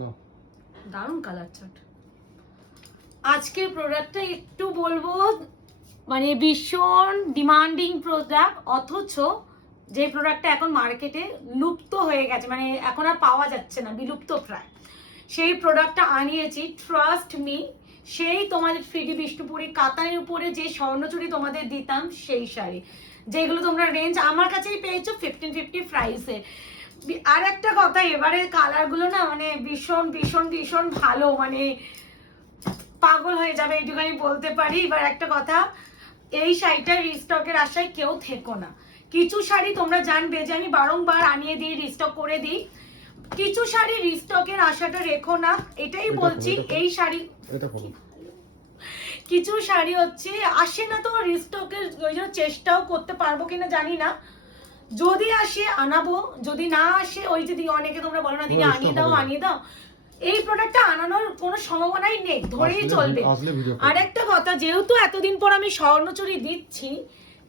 না দারুণ colour chart. আজকের প্রোডাক্টটা একটু বলবো মানে ভীষণ ডিমান্ডিং প্রোডাক্ট, অথচ যে প্রোডাক্টটা এখন মার্কেটে লুপ্ত হয়ে গেছে, মানে এখন আর পাওয়া যাচ্ছে না, বিলুপ্ত প্রায়, সেই প্রোডাক্টটা আনিয়েছি। ট্রাস্ট মি, সেই তোমাদের ফ্রিডি বিষ্ণুপুরি কাতানের উপরে যে স্বর্ণচুরি তোমাদের দিতাম সেই শাড়ি, যেগুলো তোমরা রেঞ্জ আমার কাছেই পেয়েছো 1550 প্রাইসে। আর একটা কথা, এবারে কালারগুলো না মানে ভীষণ ভীষণ ভীষণ ভালো, মানে পাগল হয়ে যাবে এইটুখানি বলতে পারি। এবার একটা কথা, এই শাড়িটা রিস্টকের আশায় কেউ থেকো না। কিছু শাড়ি তোমরা জানবে যে আমি বারংবার আনিয়ে দিই, রিস্টক করে দিই, কিছু শাড়ি রিস্টকের আশাটা রেখো না, এটাই বলছি। এই শাড়ি কিছু শাড়ি হচ্ছে আসে না, তো রিস্টকের ওই জন্য চেষ্টাও করতে পারবো কিনা জানি না, যদি আসে আনাবো, যদি না আসে ওই যদি অনেকে তোমরা বলো না দিদি আনিয়ে দাও আনিয়ে দাও, এই প্রোডাক্টটা আনানোর কোনো সম্ভাবনাই নেই, ধরেই চলবে। আর একটা কথা, যেহেতু এতদিন পর আমি স্বর্ণচুরি দিচ্ছি,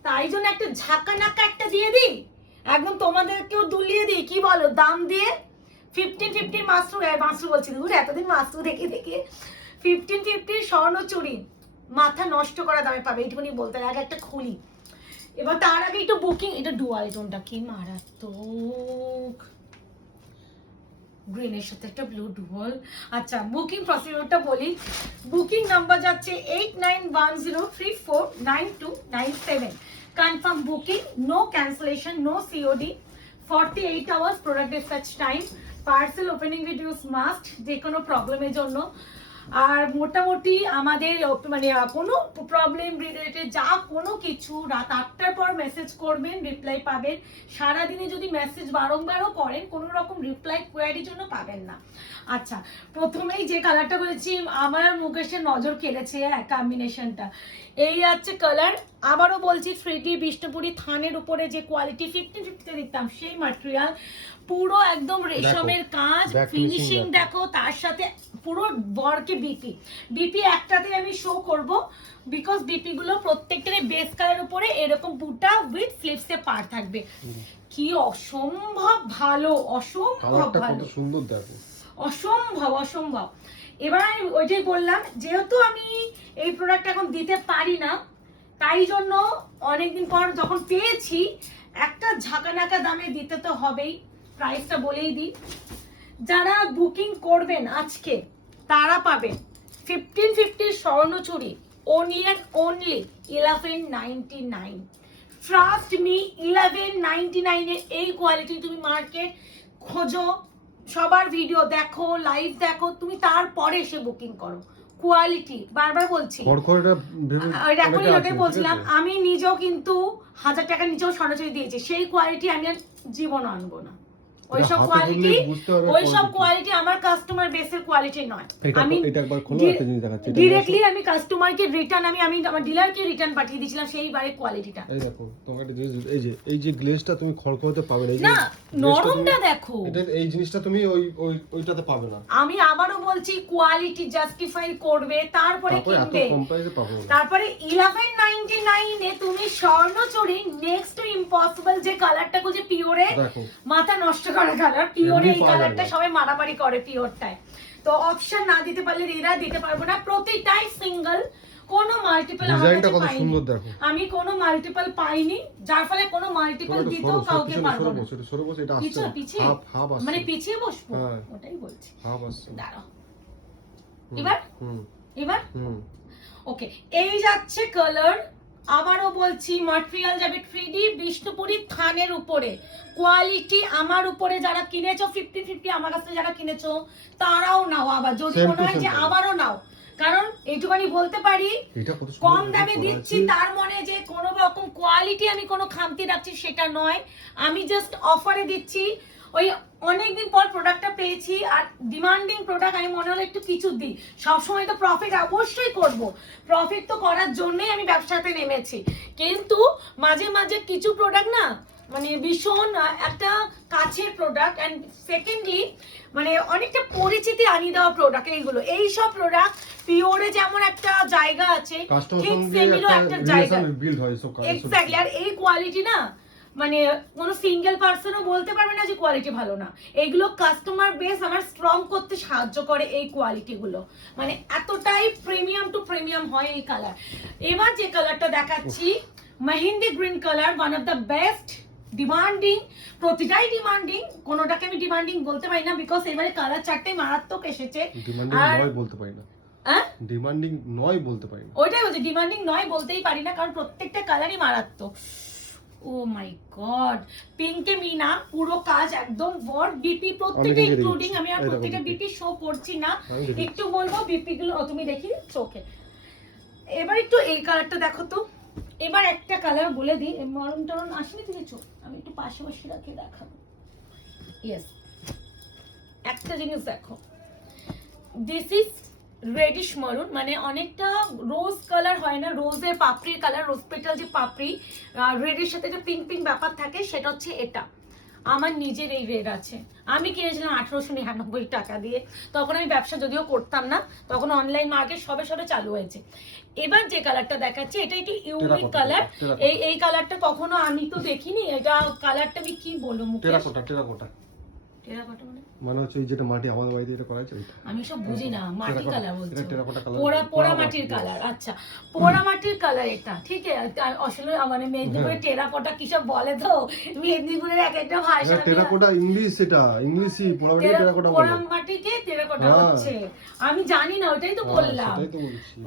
তাই জন্য একটা ঝাঁকা নাকা একটা দিয়ে দিই, একদম তোমাদেরকেও দুলিয়ে দিই, কি বলো, দাম দিয়ে 1550 মাস্টু বলছি, দূর এতদিন মাস্টু দেখে দেখে 1550 স্বর্ণচুরি মাথা নষ্ট করা দামে পাবে, এইটুকুনি বলতে আগে একটা খুলি। এবার তার আগে একটু বুকিং, এটা ডুয়াল টোনটা কি মারাত্মক, গ্রিনের সাথে একটা ব্লু ডুয়াল। আচ্ছা বুকিং প্রসিডিউরটা বলি, বুকিং নাম্বার যাচ্ছে 8910349297, confirm booking, no cancellation, no COD, 48 hours product dispatch time, parcel opening videos must যে কোনো প্রবলেমের জন্য। আর মোটামুটি আমাদের মানে কোনো প্রবলেম রিলেটেড যা কোনো কিছু রাত 8টার পর মেসেজ করবেন, রিপ্লাই পাবেন। সারাদিনে যদি মেসেজ বারংবারও করেন কোনো রকম রিপ্লাই কোয়ারির জন্য পাবেন না। আচ্ছা প্রথমেই যে কালারটা বলেছি, আমার মুকেশের নজর কেড়েছে কম্বিনেশনটা, এই আছে কালার। আবারও বলছি ফ্রিডি বিষ্ণুপুরি থানের উপরে যে কোয়ালিটি 1550 দিতাম সেই ম্যাটেরিয়াল, পুরো একদম রেশমের কাজ, ফিনিশিং দেখো, তার সাথে পুরো বরকে বিপি একটাতে আমি শো করব, বিকজ বিপি গুলো প্রত্যেকটারই বেস কালার উপরে এরকম বুটা উইথ স্লিভস এ পার থাকবে। কি অসম্ভব ভালো, অসম্ভব ভালো, সুন্দর দেখো, অসম্ভব অসম্ভব। এবার আমি ওইটাই বললাম, যেহেতু আমি এই প্রোডাক্ট এখন দিতে পারি না, তাই জন্য অনেকদিন পর যখন পেয়েছি একটা ঝাঁকানাকা দামে দিতে তো হবেই। প্রাইসটা বলেই দিই, যারা বুকিং করবেন আজকে তারা পাবেন 1550 Swarnachari only and only 1199। Trust me, 1199 এর এই কোয়ালিটি তুমি মার্কেট খোঁজো, সবার ভিডিও দেখো, লাইভ দেখো, তুমি তারপরে এসে বুকিং করো। কোয়ালিটি বারবার বলছি, এখনই ওটাই বলছিলাম, আমি নিজেও কিন্তু 1000 টাকা নিচেও স্বর্ণচুরি দিয়েছি, সেই কোয়ালিটি আমি আর জীবনও আনবো না। ওইসব কোয়ালিটি আমার কাস্টমার বেসের কোয়ালিটি নয়। আমি ডিরেক্টলি আমি কাস্টমারকে রিটার্ন আমি আমার ডিলারকে রিটার্ন পাঠিয়ে দিয়েছিলাম সেই বারে কোয়ালিটিটা। এই দেখো তোমাকে এই যে গ্লেজটা তুমি খড়খড়াতে পাবে না, নরমটা দেখো, এটা এই জিনিসটা তুমি ওইটাতে পাবে না। আমি আবারও বলছি কোয়ালিটি জাস্টিফাই করবে তারপরে কিনবে, তারপরে 1199 এ তুমি স্বর্ণচুরি নেক্সট ইম্পসিবল যে কালারটা খুঁজে, পিওরে মাথা নষ্ট করা কালার, পিওর এই কালারটা সবাই মারামারি করে পিওরটায়, তো অপশন না দিতে পারলে এরা দিতে পারবো না, প্রতিটাই সিঙ্গেল, কোনো মাল্টিপল আমি কোনো মাল্টিপল পাইনি, যার ফলে কোনো মাল্টিপল দিতেও কাউকে পারবো না। পিছিয়ে মানে পিছিয়ে বসবো, ওটাই বলছি। দাঁড়াও এবার এবার ওকে, এই যাচ্ছে কালার। আবারও বলছি ম্যাটেরিয়াল যাবে ফ্রিডি বিষ্ণুপুরি থানের উপরে, কোয়ালিটি আমার উপরে যারা কিনেছো 5050 আমার কাছে যারা কিনেছো তারাও নাও, আবার যদি মনে হয় যে আবারও নাও, কারণ এইটুখানি বলতে পারি কম দামে দিচ্ছি তার মানে যে কোনো রকম কোয়ালিটি আমি কোনো খামতি রাখছি সেটা নয়, আমি জাস্ট অফারে দিচ্ছি। ওই অনেকদিন পর প্রোডাক্টটা পেয়েছি আর ডিমান্ডিং প্রোডাক্ট, আমি মনে হলো একটু কিছু দিই, সবসময় তো প্রফিট অবশ্যই করব, প্রফিট তো করার জন্যই আমি ব্যবসাতে নেমেছি, কিন্তু মাঝে মাঝে কিছু প্রোডাক্ট না মানে ভীষণ একটা কাছের প্রোডাক্ট, অ্যান্ড সেকেন্ডলি মানে অনেকটা পরিচিতি আনিয়ে দেওয়া প্রোডাক্ট এইগুলো, এইসব প্রোডাক্ট পিওরে যেমন একটা জায়গা আছে ঠিক সেমিরও একটা জায়গা, এক্স্যাক্টলি। আর এই কোয়ালিটি না মানে কোনো সিঙ্গেল পার্সনও বলতে পারবে না যে কোয়ালিটি ভালো না। এগুলো কাস্টমার বেস আমার স্ট্রং করতে সাহায্য করে এই কোয়ালিটি গুলো, মানে এতটাই প্রিমিয়াম টু প্রিমিয়াম হয় এই কালার। এবার যে কালারটা দেখাচ্ছি mehendi green colour, one of the best, demanding, প্রতিটাই ডিমান্ডিং, কোনোটাকে আমি ডিমান্ডিং বলতে পারি না বিকজ এবারে কালার চারটাই মারাত্মক এসেছে। ডিমান্ডিং নয় বলতে পারি না, ডিমান্ডিং নয় বলতে পারি না, ওইটাই বলছি ডিমান্ডিং নয় বলতেই পারি না কারণ প্রত্যেকটা কালারই মারাত্মক। ও মাই গড, পিঙ্কে মিনা পুরো কাজ একদম ওয়ার্ড বিপি প্রত্যেকটা ইনক্লুডিং, আমি আর প্রত্যেকটা বিপি শো করছি না, একটু বলবো বিপি গুলো তুমি দেখি চোখে। এবার একটু এই কালারটা দেখো তো, এবার একটা কালার বলে দিই, মরণ টরণ আসেনি তুমি চোখ, আমি একটু পাশাপাশি রাখে দেখাবো। ইয়েস, একটা জিনিস দেখো, দিস ইজ রেডিশ মারুন, মানে অনেকটা রোজ কালার হয় না, রোজের পাপড়ির কালার, রোজ পেটাল যে পাপড়ি, রেডের সাথে যে পিঙ্ক পিঙ্ক ব্যাপার থাকে, সেটা হচ্ছে এটা। আমার নিজের এই রেড আছে, আমি কিনেছিলাম 1899 টাকা দিয়ে, তখন আমি ব্যবসা যদিও করতাম না, তখন অনলাইন মার্কেট সবে সবে চালু হয়েছে। এবার যে কালারটা দেখাচ্ছি এটা একটু ইউনিক কালার, এই কালারটা কখনো আমি তো দেখিনি, এটা কালারটা আমি কি বলবো, টেরাকোটা, টেরাকোটা টেরাকোটা মানে হচ্ছে যেটা মাটি আমাদের বাড়িতে এটা করা আছে ওইটা, আমি সব বুঝি না, মাটি কালার বলছো, টেরাকোটা কালার, পোড়া মাটির কালার, আচ্ছা পোড়া মাটির কালার এটা, ঠিক আছে। আসলে মানে মেদিনীপুরে টেরাকোটা কি সব বলে তো, মেদিনীপুরের এক একটা ভাষা, টেরাকোটা ইংলিশ, এটা ইংলিশই, পোড়া মাটি টেরাকোটা বলে, পোড়া মাটিকে টেরাকোটা হচ্ছে, আমি জানি না, ওটাই তো বললাম,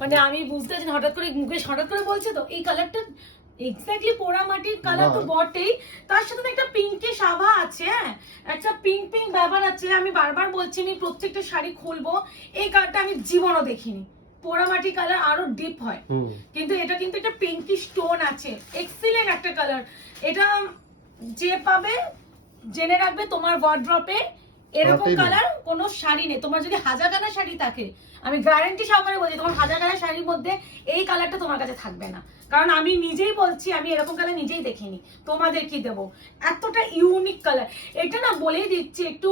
মানে আমি বুঝতে পারছি না, হঠাৎ করে মুখে হঠাৎ করে বলছে তো এই কালারটা এক্স্যাক্টলি পোড়া মাটির কালার তো বটেই, তার সাথে একটা পিঙ্কিশ আভা আছে, হ্যাঁ একটা পিঙ্ক পিঙ্ক ব্যাপার আছে। আমি বারবার বলছি আমি প্রত্যেকটা শাড়ি খুলবো, এই কালারটা আমি জীবনও দেখিনি, পোড়া মাটি কালার আরো ডিপ হয়, কিন্তু এটা কিন্তু একটা পিঙ্কিশ টোন আছে, এক্সিলেন্ট একটা কালার। এটা যে পাবে জেনে রাখবে তোমার ওয়ার্ড্রপে এরকম কালার কোনো শাড়ি নেই, তোমার যদি হাজার খানা শাড়ি থাকে আমি গ্যারান্টি সহকারে বলছি তোমার হাজার খানা শাড়ির মধ্যে এই কালারটা তোমার কাছে থাকবে না, কারণ আমি নিজেই বলছি আমি এরকম কালার নিজেই দেখিনি, তোমাদের কি দেবো, এতটা ইউনিক কালার। এটা না বলেই দিচ্ছি একটু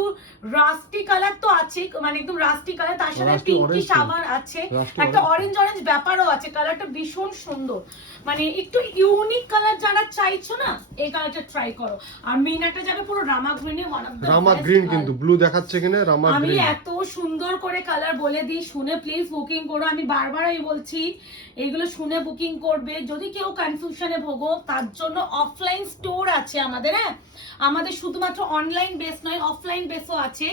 রাস্টি কালার তো আছে, মানে একদম রাস্টি কালার, তার সাথে পিঙ্কিশ আবার আছে, একটা অরেঞ্জ অরেঞ্জ ব্যাপারও আছে, কালারটা ভীষণ সুন্দর, মানে একটু ইউনিক কালার যারা চাইছো না এই কালারটা ট্রাই করো। আর মিনাটা যাবে পুরো রামা গ্রিনে, রামা গ্রিন, কিন্তু ব্লু দেখাচ্ছে কিনা রামা গ্রিন, আমি এত সুন্দর করে কালার বলে দিই, শুনে প্লিজ বুকিং করো, আমি বারবারই বলছি এগুলো শুনে বুকিং করবে। যদি কেউ কনফিউশনে ভোগো তার জন্য অফলাইন স্টোর আছে আমাদের, হ্যাঁ আমাদের শুধুমাত্র অনলাইন বেস নয় অফলাইন বেসও আছে।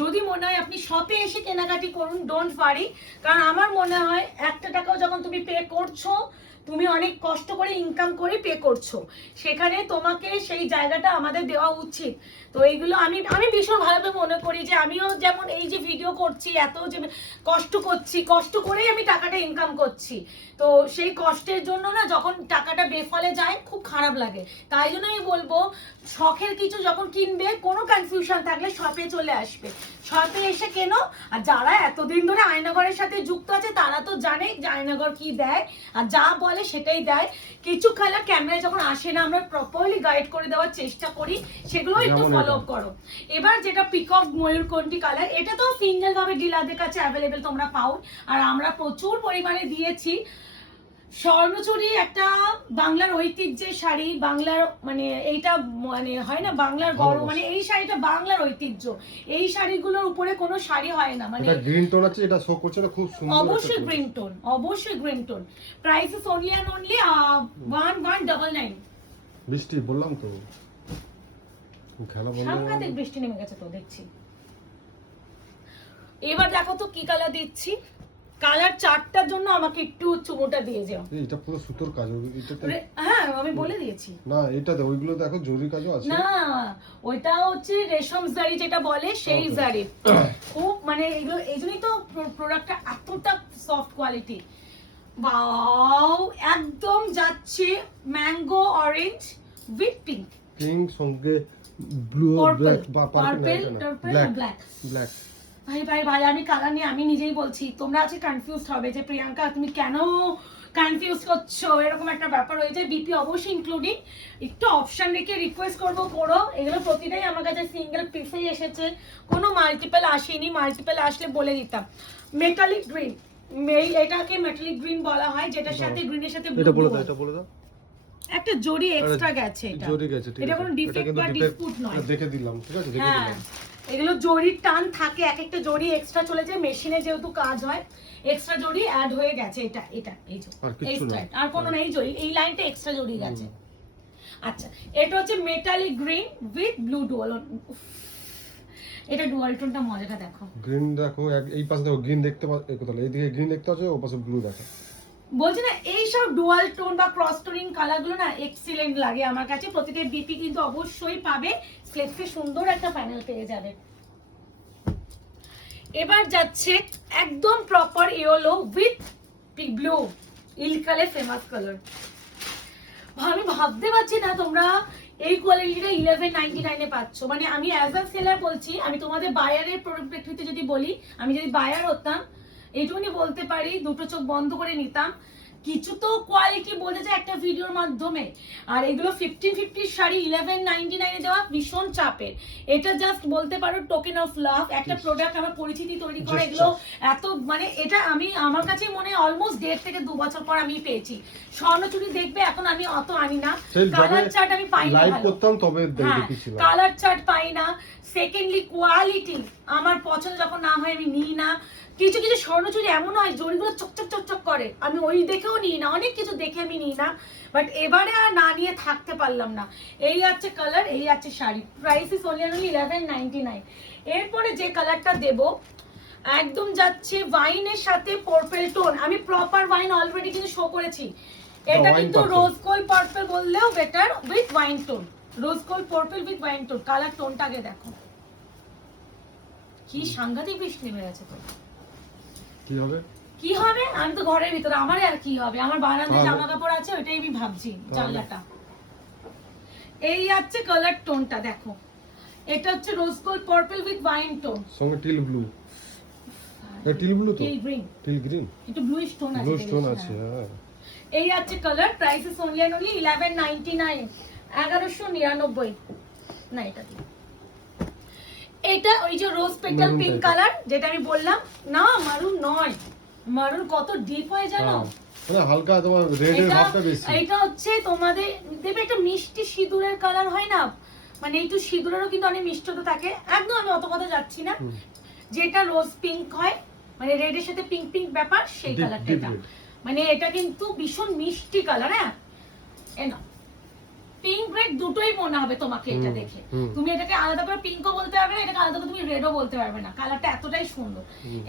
যদি মনে হয় আপনি শপে এসে কেনাকাটি করুন, ডোন্ট ওয়ারি, কারণ আমার মনে হয় একটা টাকাও যখন তুমি পে করছো, তুমি অনেক কষ্ট করে ইনকাম করে পে করছো, সেখানে তোমাকে সেই জায়গাটা আমাদের দেওয়া উচিত। তো এইগুলো আমি ভীষণ ভালোভাবে মনে করি যে আমিও যেমন এই যে ভিডিও করছি, এত যে কষ্ট করছি, কষ্ট করেই আমি টাকাটা ইনকাম করছি, তো সেই কষ্টের জন্য না যখন টাকাটা বেফলে যায় খুব খারাপ লাগে। তাই জন্য আমি বলবো শখের কিছু যখন কিনবে কোনো কনফিউশন থাকলে শপে চলে আসবে, শপে এসে কেনো। আর যারা এতদিন ধরে আয়নাঘরের সাথে যুক্ত আছে তারা তো জানে যে আয়নাঘর কি দেয়, আর যা বলে সেটাই দেয়। কিছু কালার ক্যামেরায় যখন আসে না আমরা প্রপারলি গাইড করে দেওয়ার চেষ্টা করি, সেগুলো একটু ফলো আপ করো। এবার যেটা পিকক ময়ূরকণ্ঠী কালার, এটা তো সিঙ্গেল ভাবে ডিলারদের কাছে অ্যাভেলেবেল তোমরা পাও, আর আমরা প্রচুর পরিমাণে দিয়েছি। স্বর্ণচুরি একটা বাংলার ঐতিহ্যের শাড়ি, বাংলার মানে এইটা মানে হয় না বাংলার গর্ব, মানে এই শাড়িটা বাংলার ঐতিহ্য, এই শাড়িগুলোর উপরে কোনো শাড়ি হয় না, মানে গ্রিন টোন আছে, এটা শো করছে না, খুব সুন্দর, অবশ্যই গ্রিন টোন, অবশ্যই green tone. Price is only and only 1199। বৃষ্টি বললাম তো, খেলা বন্ধ, সাংঘাতিক বৃষ্টি নেমে গেছে তো দেখছি। এবার দেখো তো কি কালার দিচ্ছি, কালার চারটার জন্য আমাকে একটু চুমোটা দিয়ে যাও। এটা পুরো সুতোর কাজ, এটাতে হ্যাঁ আমি বলে দিয়েছি না, এটাতে ওইগুলো দেখো জরি কাজও আছে না, ওইটা হচ্ছে রেশম জারি যেটা বলে সেই জারি, খুব মানে এগুলো এইজন্যই তো প্রোডাক্টটা এতটা সফট কোয়ালিটি। ওয়াও, একদম যাচ্ছে mango orange with pink, pink সঙ্গে ব্লু ব্ল্যাক বা পার্পল ব্ল্যাক ব্ল্যাক। ভাই ভাই ভাই আমি কালার নিয়ে আমি নিজেই বলছি, তোমরা আজকে কনফিউজ হবে যে প্রিয়াঙ্কা তুমি কেন কনফিউজ করছো, এরকম একটা ব্যাপার হয়ে যায়। বিপি অবশ্যই ইনক্লুডিং, একটু অপশন রেখে রিকোয়েস্ট করবো করো। এগুলো প্রতিটাই আমার কাছে সিঙ্গেল পিসেই এসেছে, কোনো মাল্টিপল আসেনি, মাল্টিপল আসলে বলে দিতাম। মেটালিক গ্রিন, এটাকে মেটালিক গ্রিন বলা হয়, যেটার সাথে গ্রিনের সাথে এটা বলে দাও, এটা বলে দাও। একটা জড়ি এক্সট্রা গেছে, এটা জড়ি গেছে, ঠিক আছে, এটা কোনো ডিফেক্ট বা ডিসপুট নয়, দেখে দিলাম, ঠিক আছে, দেখে হ্যাঁ দিলাম। এগুলো জড়ির টান থাকে, এক একটা জড়ি এক্সট্রা চলে যায়, মেশিনে যেহেতু কাজ হয় এক্সট্রা জড়ি অ্যাড হয়ে গেছে, এটা এটা এই যে এক্সট্রা, আর কোনো নেই জড়ি, এই লাইনটা এক্সট্রা জড়ি গেছে। আচ্ছা এটা হচ্ছে metallic green with blue dual, এটা ডুয়াল টোনটা মজাটা দেখো, গ্রিন দেখো, এই পাশে দেখো গ্রিন দেখতে পাচ্ছ, কোথায় এইদিকে গ্রিন দেখতে পাচ্ছ, ও পাশে ব্লু দেখো। বলছি না এই সব ডুয়াল টোন বা ক্রস টোনিং কালার গুলো না এক্সিলেন্ট লাগে আমার কাছে। প্রতিটা বিপি কিন্তু অবশ্যই পাবে, স্লেক্সে সুন্দর একটা প্যানেল পেয়ে যাবে। এবার যাচ্ছে একদম প্রপার ইয়েলো উইথ ব্লু, ইলকালে ফেমাস কালার। আমি ভাবতে পারছি না তোমরা এই কোয়ালিটিটা 1199 এ পাচ্ছ। মানে আমি অ্যাজ আ সেলার বলছি, আমি তোমাদের বায়ারের প্রেক্ষিতে যদি বলি, আমি যদি বায়ার হতাম এইটুকুনি বলতে পারি, দুটো চোখ বন্ধ করে নিতাম। কিছু তো কোয়ালিটি বোঝা যায় একটা ভিডিওর মাধ্যমে, আর এগুলো 1550 শাড়ি 1199 এ দেওয়া ভীষণ চাপের। এটা জাস্ট বলতে পারো টোকেন অফ লাভ, একটা প্রোডাক্ট আমার পরিচিতি তৈরি করা, এগুলো এত মানে এটা আমি আমার কাছে মনে হয় অলমোস্ট 1.5 থেকে 2 বছর পর আমি পেয়েছি। স্বর্ণচুরি দেখবে এখন আমি অত আনি না, কালার চার্ট আমি পাই না, লাইভ করতাম তবে দেখেছিলাম, কালার চার্ট পাই না। সেকেন্ডলি কোয়ালিটি আমার পছন্দ যখন না হয় আমি নিই না। কিছু কিছু স্বর্ণচুরি এমন হয় জড়িগুলো চকচক চকচক করে, আমি ওই দেখেও নিই না, অনেক কিছু দেখে আমি নিই না, বাট এবারে আর না নিয়ে থাকতে পারলাম না। এই আছে কালার, এই আছে শাড়ি, প্রাইস ইজ অনলি 1199। এরপরে যে কালারটা দেব একদম যাচ্ছে ওয়াইনের সাথে পার্পল টোন, আমি প্রপার ওয়াইন অলরেডি কিন্তু শো করেছি, এটা কিন্তু রোজ গোল্ড পার্পল বললেও better, with wine tone, rose gold purple with wine tone. Colour টোনটা আগে দেখো, কি সাংঘাতিক বৃষ্টি নেমে গেছে। তো কি হবে আমি তো ঘরের ভিতরে, আমার আর কি হবে, আমার বারান্দায় জামা কাপড় আছে, ওইটাই আমি ভাবছি জানলাটা। এই আছে কালার টোনটা দেখো, এটা হচ্ছে রোজ gold purple with wine tone, সঙ্গে টিল ব্লু, টিল ব্লু তো টিল গ্রিন, একটু ব্লুইশ টোন আছে, ব্লু টোন আছে, হ্যাঁ। এই আছে কালার, প্রাইস ইজ অনলি 1199, 1199 না। এটা ওই যে রোজ পেটাল পিঙ্ক কালার যেটা আমি বললাম না, মারুন নয়, মারুন কত ডিপ হয় জানো, মানে হালকা তোমার রেডের ভাবটা বেশি। এটা হচ্ছে তোমাদের দেবে একটা মিষ্টি সিঁদুরের কালার হয় না, মানে একটু সিঁদুরেরও কিন্তু অনেক মিষ্টতা থাকে, একদম আমি অত কথা যাচ্ছি না, যেটা রোজ পিঙ্ক হয় মানে রেডের সাথে পিঙ্ক পিঙ্ক ব্যাপার, সেই কালারটা এটা, মানে এটা কিন্তু ভীষণ মিষ্টি কালার। হ্যাঁ এনা পিঙ্ক রেড দুটোই মনে হবে তোমাকে এটা দেখে, তুমি এটাকে আলাদা করে পিঙ্কও বলতে পারবে না, এটাকে আলাদা করে তুমি রেডও বলতে পারবে না, কালারটা এতটাই সুন্দর।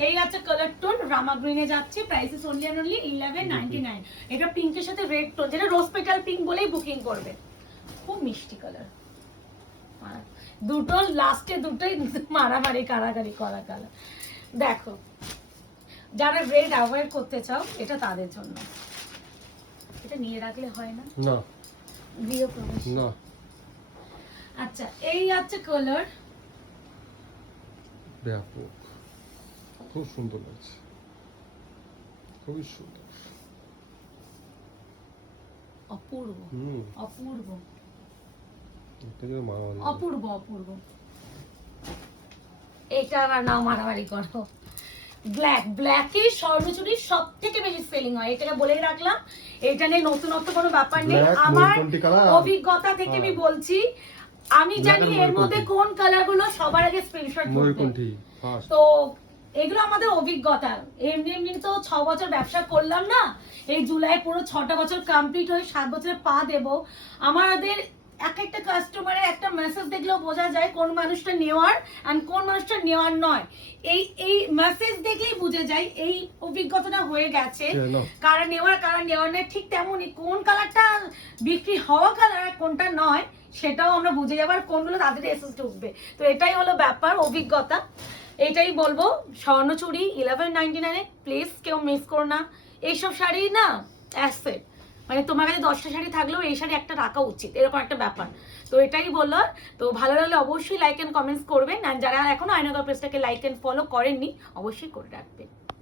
এই আছে কালার টোন, রামা গ্রিনে যাচ্ছে, প্রাইস ইজ অনলি 1199। এটা পিঙ্কের সাথে রেড টোন, যেটা রোজ পেটাল পিঙ্ক বলেই বুকিং করবে, খুব মিষ্টি কালার। দুটো লাস্টে দুটোই মারামারি কারাগারি করা কালার। দেখো যারা রেড অ্যাভয়েড করতে চাও এটা তাদের জন্য, এটা নিয়ে রাখলে হয় না, না গৃহ প্রবেশ না। আচ্ছা এই আছে কালার, ব্যাপক, খুব সুন্দর লাগছে, খুবই সুন্দর, অপূর্ব অপূর্ব অপূর্ব অপূর্ব। এটা আর না মারামারি করো, ব্ল্যাক, ব্ল্যাকের স্বর্ণচুরি সব থেকে বেশি সেলিং হয়, এটাকে বলেই রাখলাম, এটা নিয়ে নতুনত্ব কোনো ব্যাপার নেই, আমার অভিজ্ঞতা থেকে আমি বলছি, আমি জানি এর মধ্যে কোন কালার গুলো সবার আগে স্ক্রিনশট করতে, তো এগুলো আমাদের অভিজ্ঞতা। এমনি এমনি তো 6 বছর ব্যবসা করলাম না, এই জুলাই পুরো 6টা বছর কমপ্লিট হয়ে 7 বছরে পা দেব, আমাদের এক একটা কাস্টমারের একটা মেসেজ দেখলেও বোঝা যায় কোন মানুষটা নেওয়ার আর কোন মানুষটা নেওয়ার নয়, এই মেসেজ দেখেই বুঝে যায়, এই অভিজ্ঞতাটা হয়ে গেছে, কারা নেওয়ার কারা নেওয়ার নয়, ঠিক তেমনই কোন কালারটা বিক্রি হওয়া কালার আর কোনটা নয় সেটাও আমরা বুঝে যাবো, আর কোনগুলো তাদের এসেস ঢুকবে। তো এটাই হলো ব্যাপার, অভিজ্ঞতা। এটাই বলবো, স্বর্ণচুরি 1199 প্লিজ কেউ মিস করো না, এইসব শাড়ি না অ্যাসেট, মানে তোমার কাছে 10টা শাড়ি থাকলেও এই শাড়ি একটা রাখা উচিত, এরকম একটা ব্যাপার। তো এটাই বললো, তো ভালো লাগলে অবশ্যই লাইক এন্ড কমেন্টস করবেন, আর যারা এখনো আয়নাগর পেজটাকে লাইক এন্ড ফলো করেননি অবশ্যই করে রাখবেন।